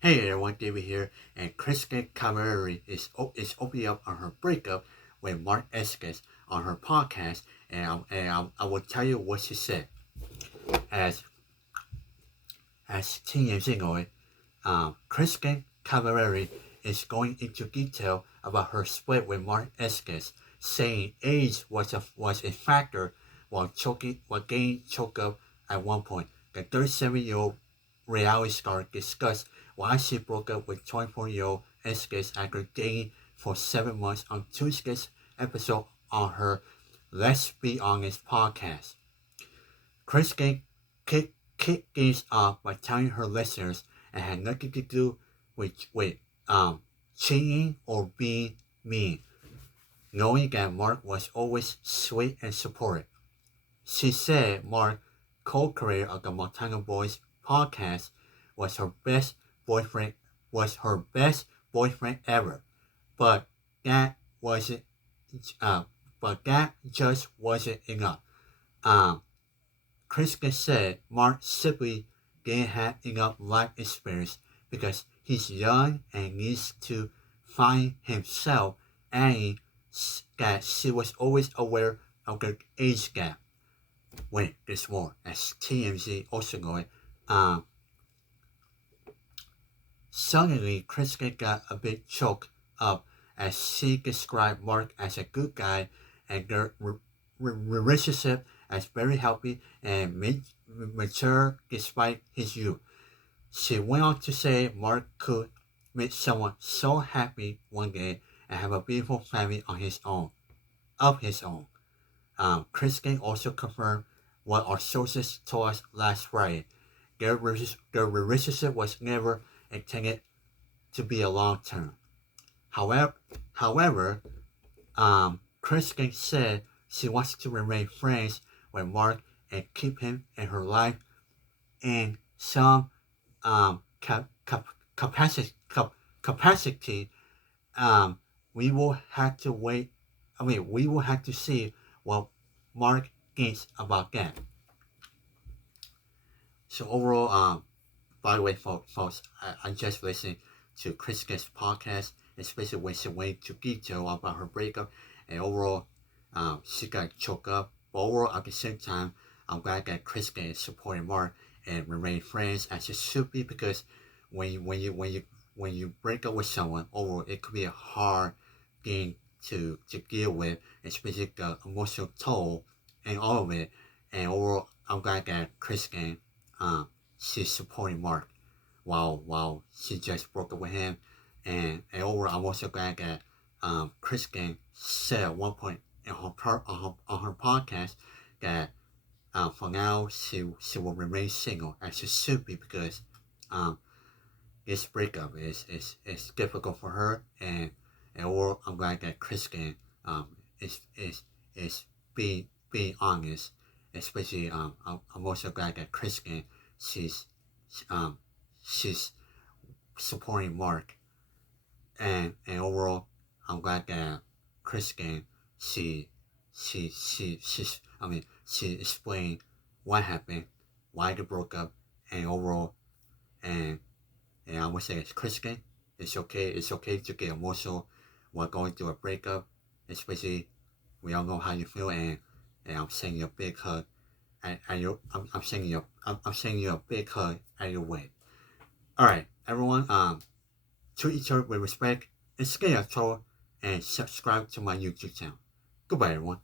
Hey everyone, David here, and Kristin Cavallari is opening up on her breakup with Mark Estes on her podcast, and I will tell you what she said. As TMZ going, Kristin Cavallari is going into detail about her split with Mark Estes, saying age was a factor while getting choked up at one point. The 37-year-old reality star discussed why she broke up with 24-year-old Estes after dating for 7 months on Tuesday's episode on her Let's Be Honest podcast. Kristin kicked things off by telling her listeners it had nothing to do with cheating or being mean, knowing that Mark was always sweet and supportive. She said Mark, co-creator of the Montana Boys podcast, was her best boyfriend ever, but that wasn't but that just wasn't enough. Um, Kristin said Mark simply didn't have enough life experience because he's young and needs to find himself, adding that she was always aware of the age gap. Wait, there's more. As TMZ also going, um, suddenly Kristin got a bit choked up as she described Mark as a good guy and their relationship as very healthy and mature despite his youth. She went on to say Mark could meet someone so happy one day and have a beautiful family of his own. Kristin also confirmed what our sources told us last Friday. Their relationship was never intended to be a long term. However, Kristin said she wants to remain friends with Mark and keep him in her life in some capacity. Capacity. We will have to wait. We will have to see what Mark thinks about that. So overall, by the way, folks, I just listened to Kristin's podcast, especially when she went into detail about her breakup, and overall, she got choked up. But overall, at the same time, I'm glad that Kristin is supporting Mark and remain friends as it should be, because when you break up with someone, overall, it could be a hard thing to deal with, especially the emotional toll and all of it. And overall, I'm glad that Kristin she's supporting Mark while she just broke up with him. And overall, I'm also glad that Kristin said at one point in on her podcast that for now she will remain single as she should be, because this breakup is difficult for her, and overall, I'm glad that Kristin is being honest, especially I'm also glad that Kristin she's um she's supporting Mark, and overall, I'm glad that Kristin she explained what happened, why they broke up, and overall, and I would say it's Kristin. It's okay. It's okay to get emotional while going through a breakup, especially we all know how you feel, and I'm sending you a big hug. I'm sending you a big hug at your way. All right, everyone. Treat each other with respect and stay at and subscribe to my YouTube channel. Goodbye, everyone.